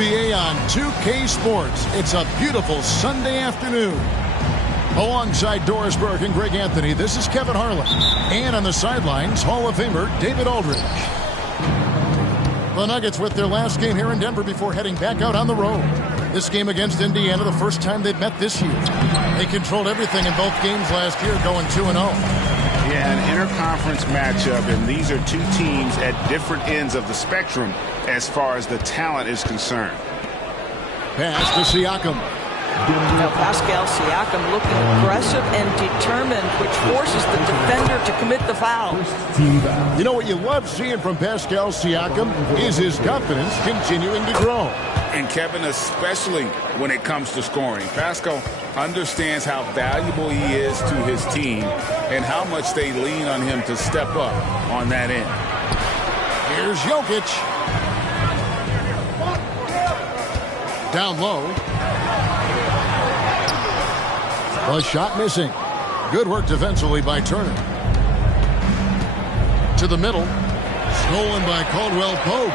NBA on 2K Sports. It's a beautiful Sunday afternoon. Alongside Doris Burke and Greg Anthony, this is Kevin Harlan. And on the sidelines, Hall of Famer David Aldridge. The Nuggets with their last game here in Denver before heading back out on the road. This game against Indiana, the first time they've met this year. They controlled everything in both games last year, going 2-0. Yeah, an interconference matchup, and these are two teams at different ends of the spectrum as far as the talent is concerned. Pass to Siakam. Now Pascal Siakam looking aggressive and determined, which forces the defender to commit the foul. You know what you love seeing from Pascal Siakam is his confidence continuing to grow. And Kevin, especially when it comes to scoring. Pascal understands how valuable he is to his team and how much they lean on him to step up on that end. Here's Jokic. Down low. A shot missing. Good work defensively by Turner. To the middle. Stolen by Caldwell Pope.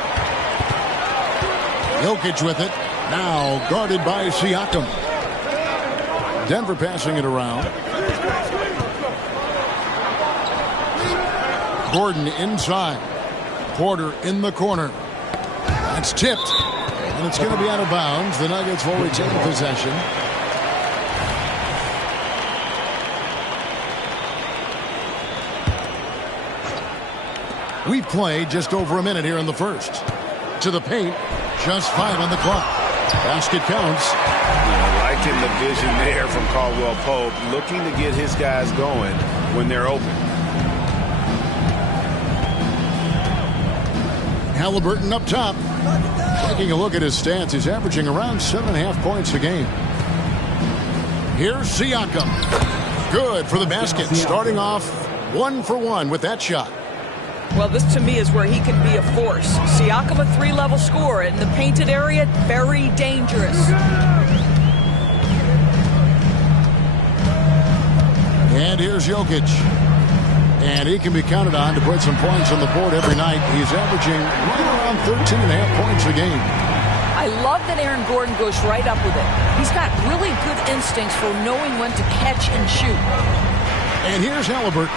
Jokic with it. Now guarded by Siakam. Denver passing it around. Gordon inside. Porter in the corner. That's tipped. And it's going to be out of bounds. The Nuggets will retain possession. We've played just over a minute here in the first. To the paint. Just 5 on the clock. Basket counts. Liking the vision there from Caldwell Pope. Looking to get his guys going when they're open. Halliburton up top. Taking a look at his stats, he's averaging around 7.5 points a game. Here's Siakam. Good for the basket. Starting off 1 for 1 with that shot. Well, this to me is where he can be a force. Siakam, a 3-level scorer in the painted area, very dangerous. And here's Jokic. And he can be counted on to put some points on the board every night. He's averaging right around 13.5 points a game. I love that Aaron Gordon goes right up with it. He's got really good instincts for knowing when to catch and shoot. And here's Halliburton.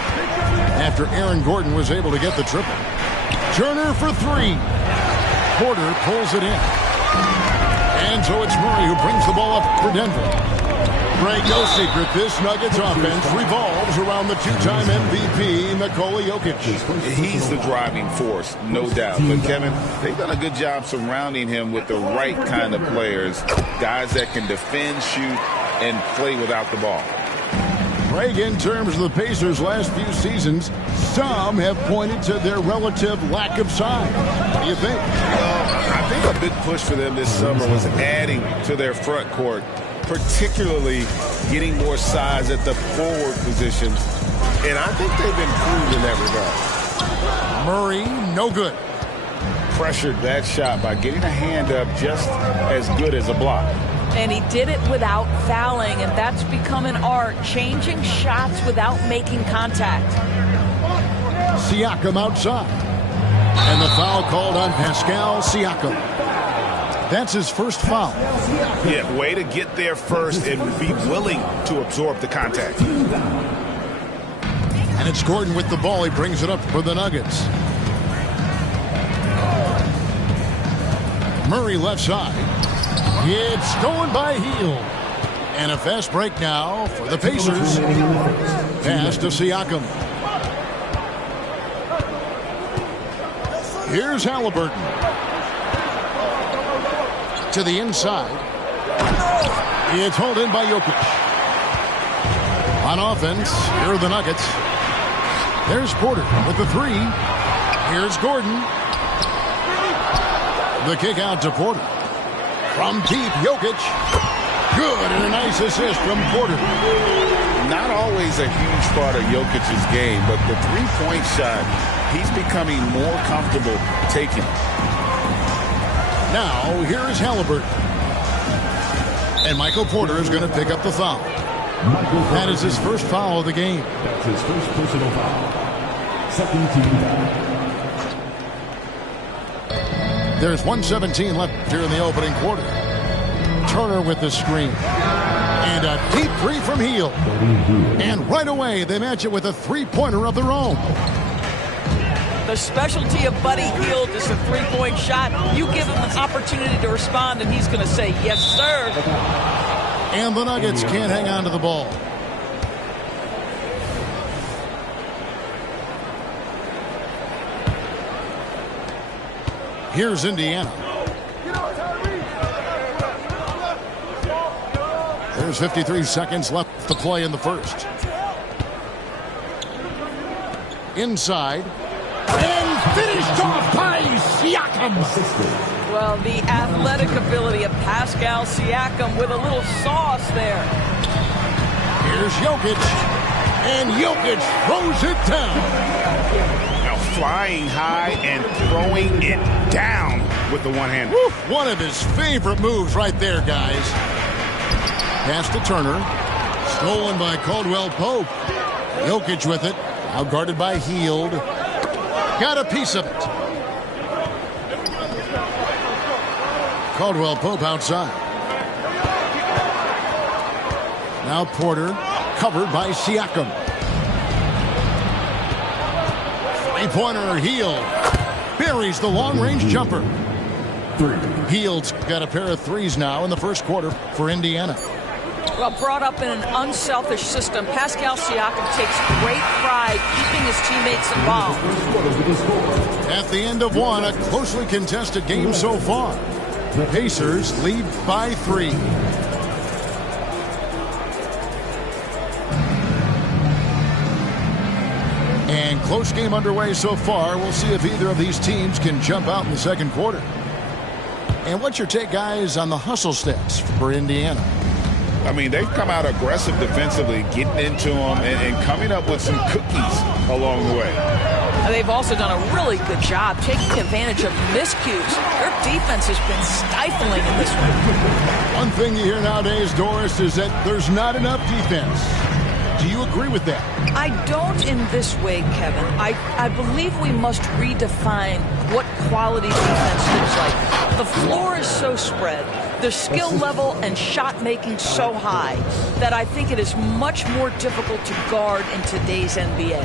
After Aaron Gordon was able to get the triple. Turner for 3. Porter pulls it in. And so it's Murray who brings the ball up for Denver. Greg, no secret, this Nuggets offense revolves around the two-time MVP, Nikola Jokic. He's the driving force, no doubt. But, Kevin, they've done a good job surrounding him with the right kind of players, guys that can defend, shoot, and play without the ball. Greg, in terms of the Pacers' last few seasons, some have pointed to their relative lack of size. What do you think? Well, I think a big push for them this summer was adding to their front court, particularly getting more size at the forward position. And I think they've improved in that regard. Murray, no good. Pressured that shot by getting a hand up just as good as a block. And he did it without fouling, and that's become an art, changing shots without making contact. Siakam outside. And the foul called on Pascal Siakam. That's his first foul. Yeah, way to get there first and be willing to absorb the contact. And it's Gordon with the ball. He brings it up for the Nuggets. Murray left side. It's stolen by Hield. And a fast break now for the Pacers. Pass to Siakam. Here's Halliburton. To the inside. It's hauled in by Jokic. On offense, here are the Nuggets. There's Porter with the 3. Here's Gordon. The kick out to Porter. From deep, Jokic. Good, and a nice assist from Porter. Not always a huge part of Jokic's game, but the three-point shot, he's becoming more comfortable taking it. Now, here is Halliburton. And Michael Porter is going to pick up the foul. That is his first foul of the game. That's his first personal foul. Second team foul. There's 1:17 left here in the opening quarter. Turner with the screen. And a deep three from Hield. And right away, they match it with a three-pointer of their own. The specialty of Buddy Hield is a three-point shot. You give him an opportunity to respond, and he's going to say, yes, sir. And the Nuggets can't hang on to the ball. Here's Indiana. There's 53 seconds left to play in the first. Inside. And finished off by Siakam. Well, the athletic ability of Pascal Siakam with a little sauce there. Here's Jokic. And Jokic throws it down. Now flying high and throwing it down with the one-hander. One of his favorite moves right there, guys. Pass to Turner. Stolen by Caldwell Pope. Jokic with it. Now guarded by Hield. Got a piece of it. Caldwell Pope outside. Now Porter. Covered by Siakam. Three-pointer Hield. Buries the long-range jumper. Hield's got a pair of threes now in the first quarter for Indiana. Well, brought up in an unselfish system, Pascal Siakam takes great pride keeping his teammates involved. At the end of one, a closely contested game so far. The Pacers lead by 3. And close game underway so far. We'll see if either of these teams can jump out in the second quarter. And what's your take, guys, on the hustle stats for Indiana? I mean, they've come out aggressive defensively, getting into them and coming up with some cookies along the way. And they've also done a really good job taking advantage of miscues. Their defense has been stifling in this one. One thing you hear nowadays, Doris, is that there's not enough defense. Do you agree with that? I don't in this way, Kevin. I believe we must redefine what quality defense looks like. The floor is so spread, the skill level and shot making so high that I think it is much more difficult to guard in today's NBA.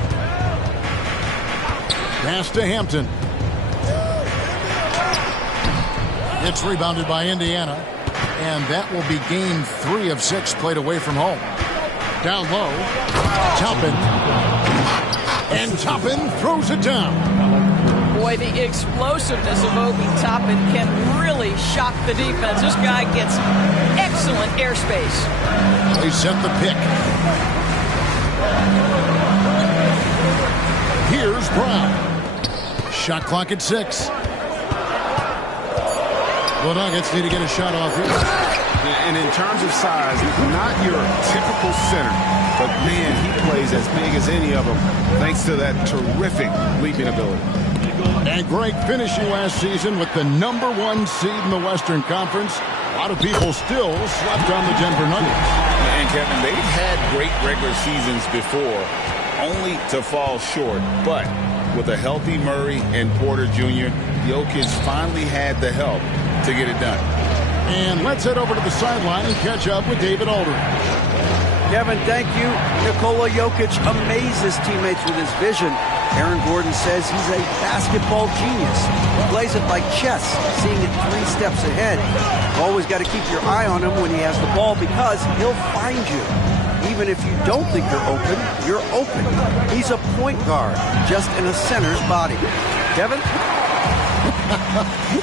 Pass to Hampton. It's rebounded by Indiana, and that will be game 3 of 6 played away from home. Down low, Toppin. And Toppin throws it down. Boy, the explosiveness of Obi Toppin can really shock the defense. This guy gets excellent airspace. They set the pick. Here's Brown. Shot clock at 6. The Nuggets need to get a shot off here. And in terms of size, not your typical center, but man, he plays as big as any of them thanks to that terrific leaping ability. And Greg finishing last season with the #1 seed in the Western Conference. A lot of people still slept on the Denver Nuggets. And Kevin, they've had great regular seasons before, only to fall short. But with a healthy Murray and Porter Jr., Jokic finally had the help to get it done. And let's head over to the sideline and catch up with David Aldridge. Kevin, thank you. Nikola Jokic amazes teammates with his vision. Aaron Gordon says he's a basketball genius. He plays it like chess, seeing it 3 steps ahead. Always got to keep your eye on him when he has the ball because he'll find you. Even if you don't think you're open. He's a point guard, just in a center's body. Kevin?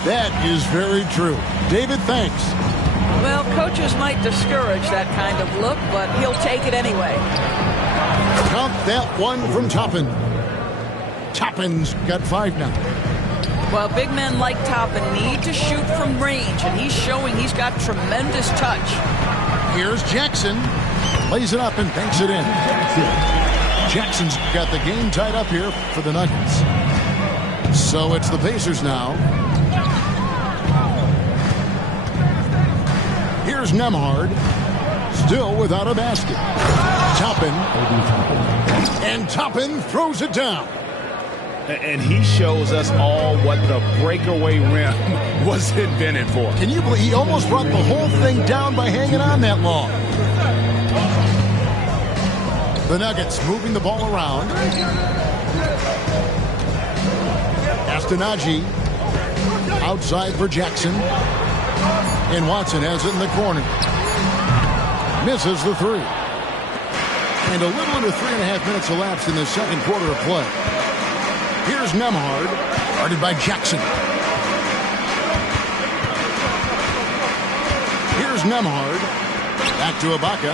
That is very true. David, thanks. Well, coaches might discourage that kind of look, but he'll take it anyway. Count that one from Toppin. Toppin's got 5 now. Well, big men like Toppin need to shoot from range, and he's showing he's got tremendous touch. Here's Jackson. Lays it up and banks it in. Jackson's got the game tied up here for the Nuggets. So it's the Pacers now. Here's Nembhard. Still without a basket. Toppin. And Toppin throws it down. And he shows us all what the breakaway rim was invented for. Can you believe he almost brought the whole thing down by hanging on that long? The Nuggets moving the ball around. Astonagi outside for Jackson. And Watson has it in the corner. Misses the three. And a little under 3.5 minutes elapsed in the second quarter of play. Here's Nembhard, guarded by Jackson. Here's Nembhard. Back to Ibaka.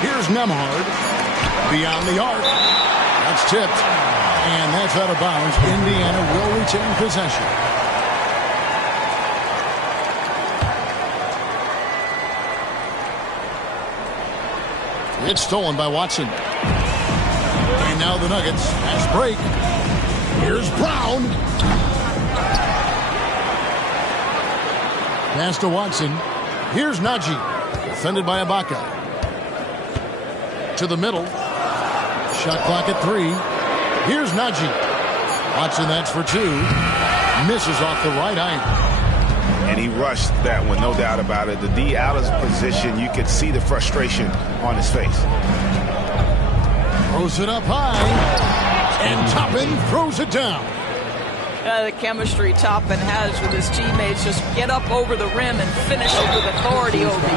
Here's Nembhard. Beyond the arc. That's tipped. And that's out of bounds. Indiana will retain possession. It's stolen by Watson. And now the Nuggets. Fast break. Here's Brown. Pass to Watson. Here's Nagy. Defended by Ibaka. To the middle. Shot clock at 3. Here's Nagy. Watson, that's for 2. Misses off the right eye. And he rushed that one, no doubt about it. The D out of position, you could see the frustration on his face. Throws it up high. And Toppin throws it down. The chemistry Toppin has with his teammates. Just get up over the rim and finish it with authority, Obi.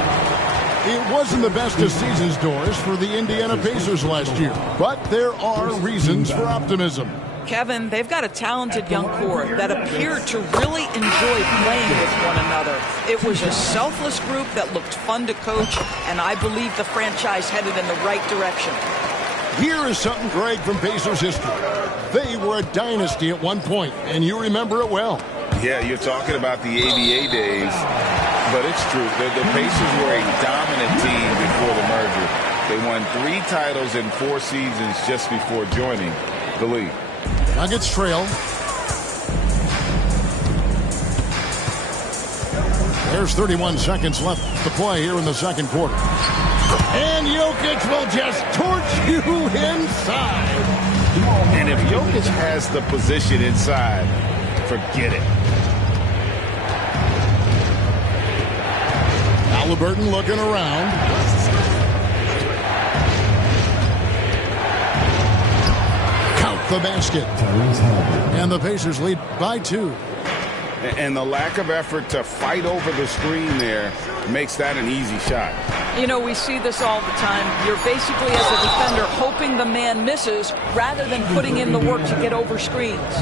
It wasn't the best of seasons, Doris, for the Indiana Pacers last year. But there are reasons for optimism. Kevin, they've got a talented young core that appeared to really enjoy playing with one another. It was a selfless group that looked fun to coach, and I believe the franchise headed in the right direction. Here is something, Greg, from Pacers history. They were a dynasty at one point, and you remember it well. Yeah, you're talking about the ABA days, but it's true. The Pacers were a dominant team before the merger. They won 3 titles in 4 seasons just before joining the league. Nuggets trail. There's 31 seconds left to play here in the second quarter. And Jokic will just torch you inside. And if Jokic has the position inside, forget it. Halliburton looking around. The basket. And the Pacers lead by 2. And the lack of effort to fight over the screen there makes that an easy shot. You know, we see this all the time. You're basically, as a defender, hoping the man misses rather than putting in the work to get over screens.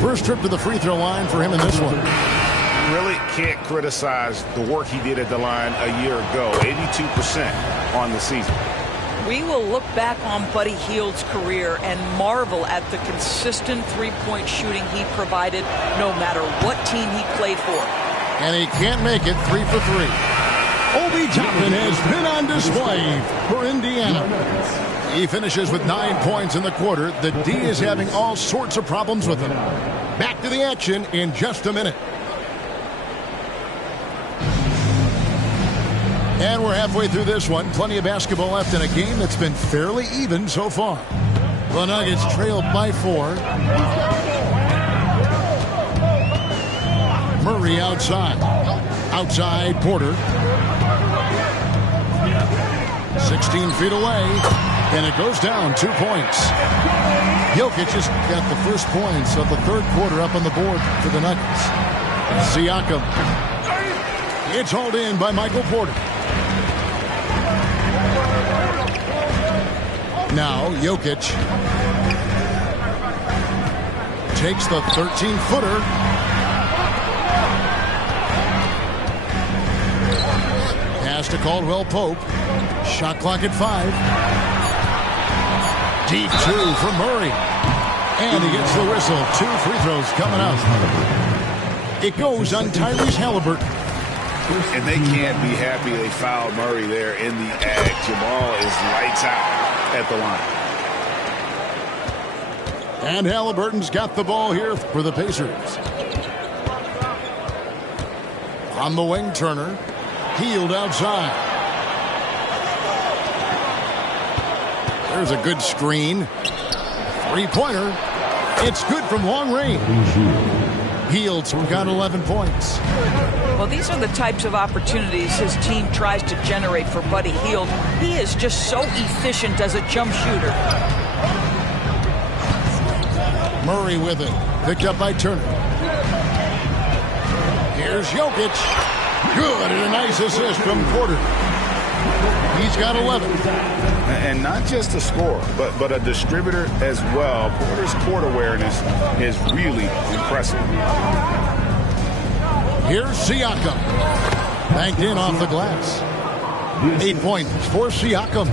First trip to the free throw line for him in this one. Really can't criticize the work he did at the line a year ago. 82% on the season. We will look back on Buddy Hield's career and marvel at the consistent three-point shooting he provided no matter what team he played for. And he can't make it 3 for 3. Obi Toppin has been on display for Indiana. He finishes with 9 points in the quarter. The D is having all sorts of problems with him. Back to the action in just a minute. And we're halfway through this one. Plenty of basketball left in a game that's been fairly even so far. The Nuggets trailed by 4. Murray outside. Outside Porter. 16 feet away. And it goes down 2 points. Jokic just got the first points of the third quarter up on the board for the Nuggets. Siakam. It's hauled in by Michael Porter. Now, Jokic takes the 13-footer. Pass to Caldwell Pope. Shot clock at 5. Deep 2 from Murray. And he gets the whistle. 2 free throws coming up. It goes on Tyrese Halliburton. And they can't be happy they fouled Murray there in the act. Jamal is lights out at the line. And Halliburton's got the ball here for the Pacers. On the wing, Turner. Hield outside. There's a good screen. Three-pointer. It's good from long range. Hields got 11 points. Well, these are the types of opportunities his team tries to generate for Buddy Hield. He is just so efficient as a jump shooter. Murray with it. Picked up by Turner. Here's Jokic. Good, and a nice assist from Porter. He's got 11. And not just a scorer, but a distributor as well. Porter's court awareness is really impressive. Here's Siakam. Banked in off the glass. 8 points for Siakam.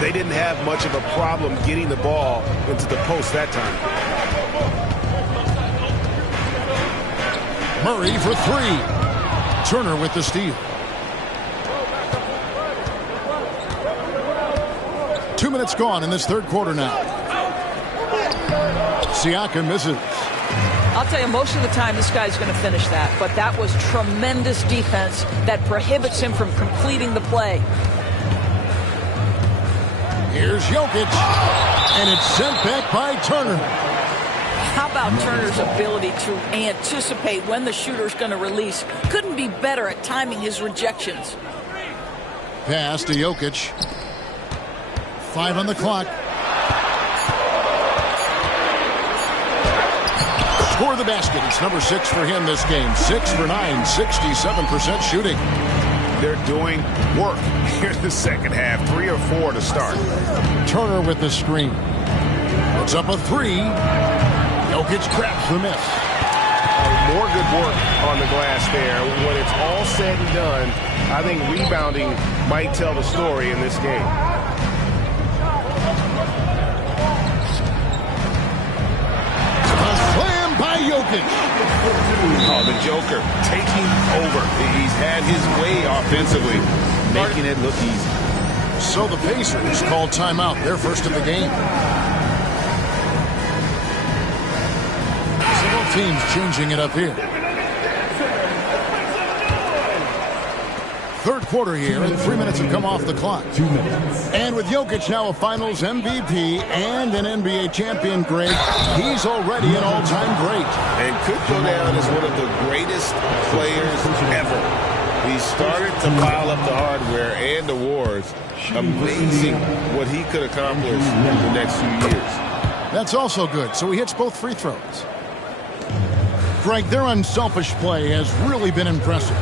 They didn't have much of a problem getting the ball into the post that time. Murray for three. Turner with the steal. 2 minutes gone in this third quarter now. Siakam misses. I'll tell you, most of the time this guy's going to finish that, but that was tremendous defense that prohibits him from completing the play. Here's Jokic, and it's sent back by Turner. How about Turner's ability to anticipate when the shooter's going to release? Couldn't be better at timing his rejections. Pass to Jokic. 5 on the clock. Score the basket. It's number 6 for him this game. 6 for 9, 67% shooting. They're doing work here in the second half. 3 or 4 to start. Turner with the screen. It's up a 3. Jokic grabs the miss. More good work on the glass there. When it's all said and done, I think rebounding might tell the story in this game. Jokic. Oh, the Joker taking over. He's had his way offensively, making it look easy. So the Pacers called timeout. They're first of the game. Several teams changing it up here. Third quarter here, and 3 minutes have come off the clock. 2 minutes. And with Jokic now a Finals MVP and an NBA champion, Greg, he's already an all-time great. And could go down as one of the greatest players ever. He started to pile up the hardware and awards. Amazing what he could accomplish in the next few years. That's also good. So he hits both free throws. Greg, their unselfish play has really been impressive.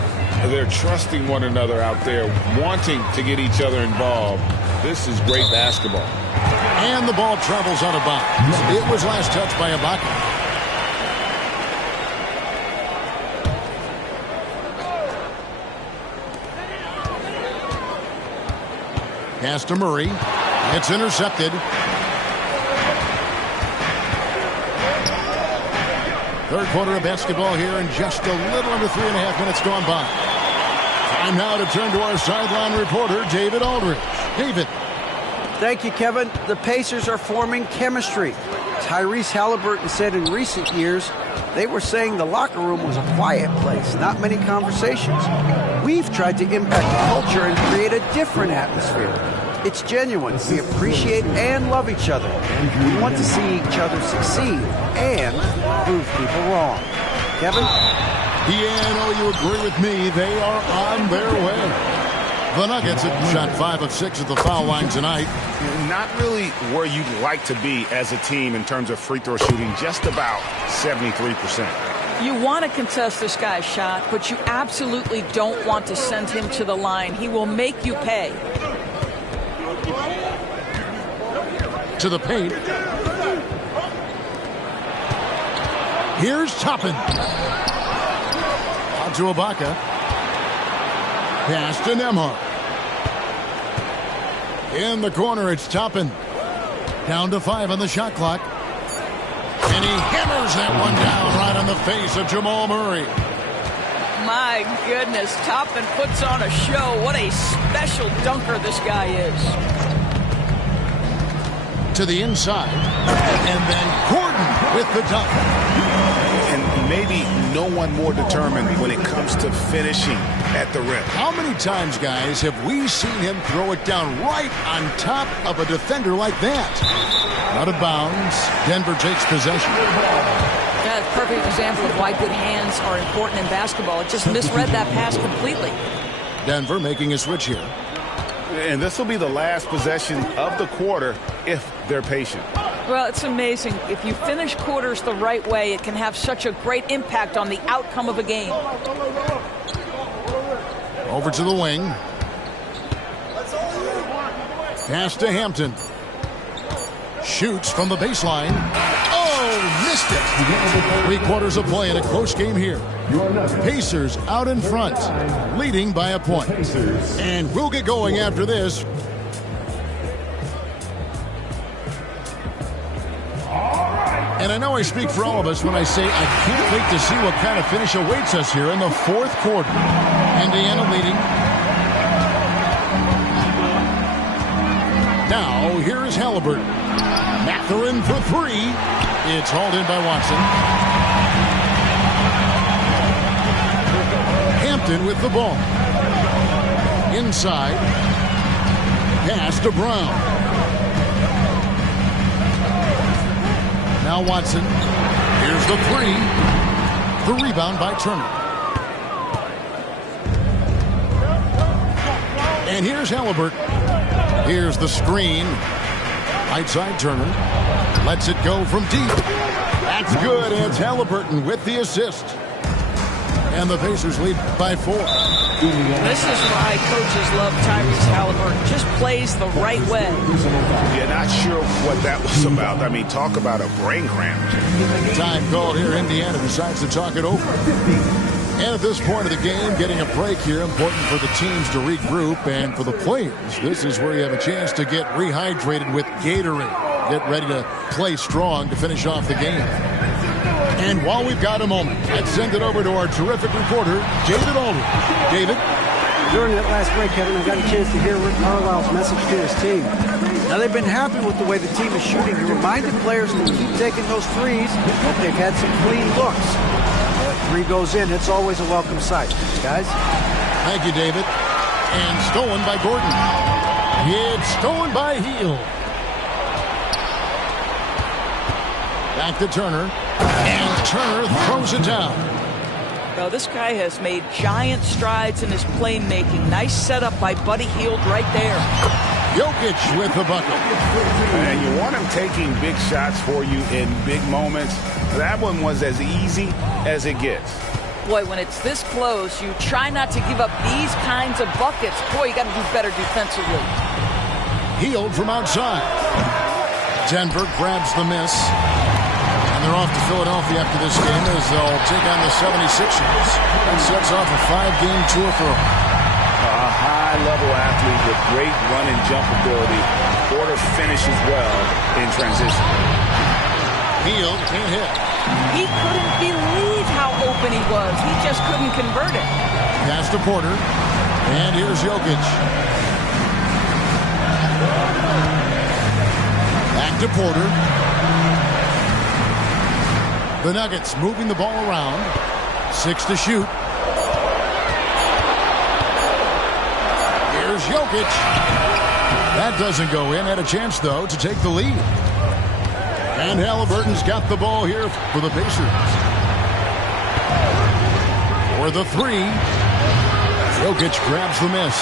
They're trusting one another out there, wanting to get each other involved. This is great basketball. And the ball travels out of bounds. It was last touched by Ibaka. Pass to Murray. It's intercepted. Third quarter of basketball here, and just a little under 3.5 minutes gone by. Time now to turn to our sideline reporter, David Aldridge. David. Thank you, Kevin. The Pacers are forming chemistry. Tyrese Halliburton said in recent years they were saying the locker room was a quiet place, not many conversations. We've tried to impact the culture and create a different atmosphere. It's genuine. We appreciate and love each other. We want to see each other succeed and prove people wrong. Kevin? Yeah, I know you agree with me. They are on their way. The Nuggets have shot 5 of 6 at the foul line tonight. Not really where you'd like to be as a team in terms of free throw shooting, just about 73%. You want to contest this guy's shot, but you absolutely don't want to send him to the line. He will make you pay. To the paint. Here's Toppin. Out to Ibaka. Pass to Nembhard. In the corner, it's Toppin. Down to 5 on the shot clock. And he hammers that one down right on the face of Jamal Murray. My goodness, Toppin puts on a show. What a special dunker this guy is. to the inside. And then Gordon with the dunk. And maybe no one more determined when it comes to finishing at the rim. How many times, guys, have we seen him throw it down right on top of a defender like that? Out of bounds. Denver takes possession. Yeah, it's a perfect example of why good hands are important in basketball. It just misread that pass completely. Denver making a switch here. And this will be the last possession of the quarter if they're patient. Well, it's amazing. If you finish quarters the right way, it can have such a great impact on the outcome of a game. Over to the wing. Pass to Hampton. Shoots from the baseline. Oh, missed it. 3 quarters of play in a close game here. Pacers out in front, leading by a point. And we'll get going after this. And I know I speak for all of us when I say I can't wait to see what kind of finish awaits us here in the 4th quarter. Indiana leading. Now, here is Halliburton. Mathurin for 3. It's hauled in by Watson. Hampton with the ball. Inside. Pass to Brown. Now Watson. Here's the 3. The rebound by Turner. And here's Halliburton. Here's the screen. Right side Turner. Lets it go from deep. That's good. It's Halliburton with the assist. And the Pacers lead by 4. This is why coaches love Tyrese Halliburton. Just plays the right way. Yeah, not sure what that was about. I mean, talk about a brain cramp. Time called here. Indiana decides to talk it over. And at this point of the game, getting a break here, important for the teams to regroup. And for the players, this is where you have a chance to get rehydrated with Gatorade. Get ready to play strong to finish off the game. And while we've got a moment, let's send it over to our terrific reporter, David Aldridge. David? During that last break, Kevin, I got a chance to hear Rick Carlisle's message to his team. Now, they've been happy with the way the team is shooting. He reminded players to keep taking those threes, but they've had some clean looks. If 3 goes in, it's always a welcome sight. Guys? Thank you, David. And stolen by Gordon. It's stolen by Hield. Back to Turner. And Turner throws it down. Well, this guy has made giant strides in his playmaking. Nice setup by Buddy Hield right there. Jokic with the bucket. And you want him taking big shots for you in big moments. That one was as easy as it gets. Boy, when it's this close, you try not to give up these kinds of buckets. Boy, you got to do better defensively. Hield from outside. Denver grabs the miss. And they're off to Philadelphia after this game as they'll take on the 76ers. That sets off a 5-game tour for them. A high-level athlete with great run and jump ability. Porter finishes well in transition. Hield can't hit. He couldn't believe how open he was. He just couldn't convert it. Pass to Porter. And here's Jokic. Back to Porter. The Nuggets moving the ball around. 6 to shoot. Here's Jokic. That doesn't go in. Had a chance, though, to take the lead. And Halliburton's got the ball here for the Pacers. For the 3. Jokic grabs the miss.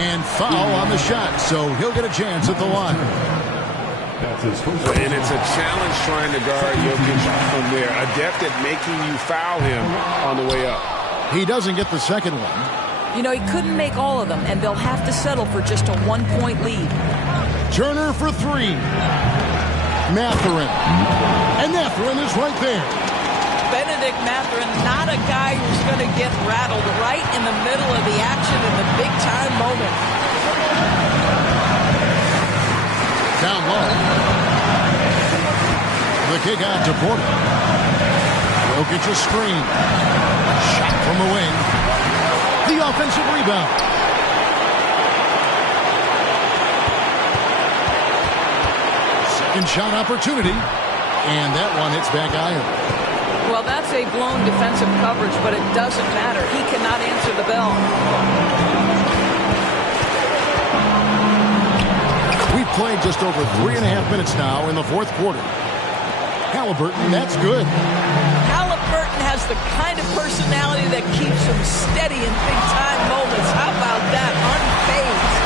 And foul on the shot, so he'll get a chance at the line. And it's a challenge trying to guard Jokic from there. Adept at making you foul him on the way up. He doesn't get the second one. You know, he couldn't make all of them, and they'll have to settle for just a 1-point lead. Turner for 3. Mathurin. And Mathurin is right there. Benedict Mathurin, not a guy who's going to get rattled right in the middle of the action in the big-time moment. Down low. The kick out to Porter. Jokic a screen. Shot from the wing. The offensive rebound. Second shot opportunity. And that one hits back iron. Well, that's a blown defensive coverage, but it doesn't matter. He cannot answer the bell. We've played just over 3.5 minutes now in the fourth quarter. Halliburton, that's good. Halliburton has the kind of personality that keeps him steady in big-time moments. How about that? Unfazed.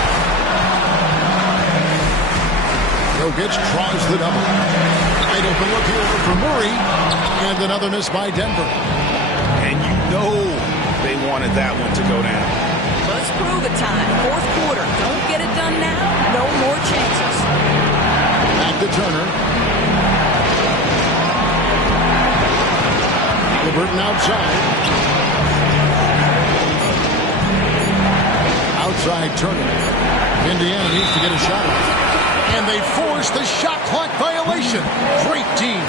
Jokic tries the double. Wide open look here for Murray. And another miss by Denver. And you know they wanted that one to go down. Let's prove it time. Fourth quarter. Don't get it done now. No more chances. Back to Turner. Halliburton outside. Outside Turner. Indiana needs to get a shot off. And they force the shot clock violation. Great team.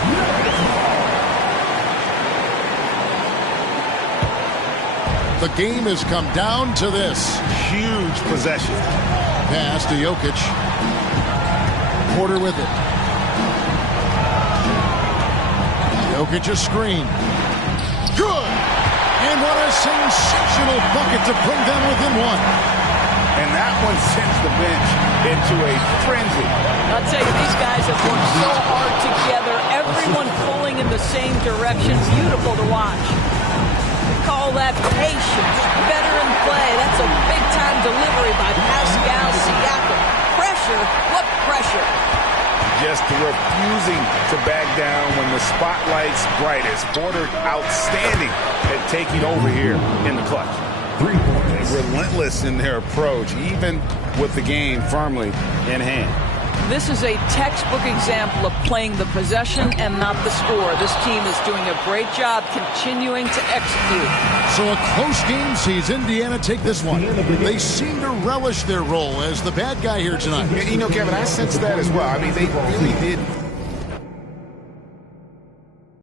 The game has come down to this. Huge possession. Pass to Jokic. Porter with it. Jokic a screen. Good! And what a sensational bucket to bring them within one. And that one sends the bench into a frenzy. I'll tell you, these guys have worked so hard together. Everyone pulling in the same direction. Beautiful to watch. We call that patience. Veteran play. That's a big-time delivery by Pascal Siakam. Pressure? What pressure? Just refusing to back down when the spotlight's brightest. Porter outstanding at taking over here in the clutch. 3 points. Relentless in their approach, even with the game firmly in hand. This is a textbook example of playing the possession and not the score. This team is doing a great job continuing to execute. So a close game sees Indiana take this one. They seem to relish their role as the bad guy here tonight. You know, Kevin, I sense that as well. I mean, they really did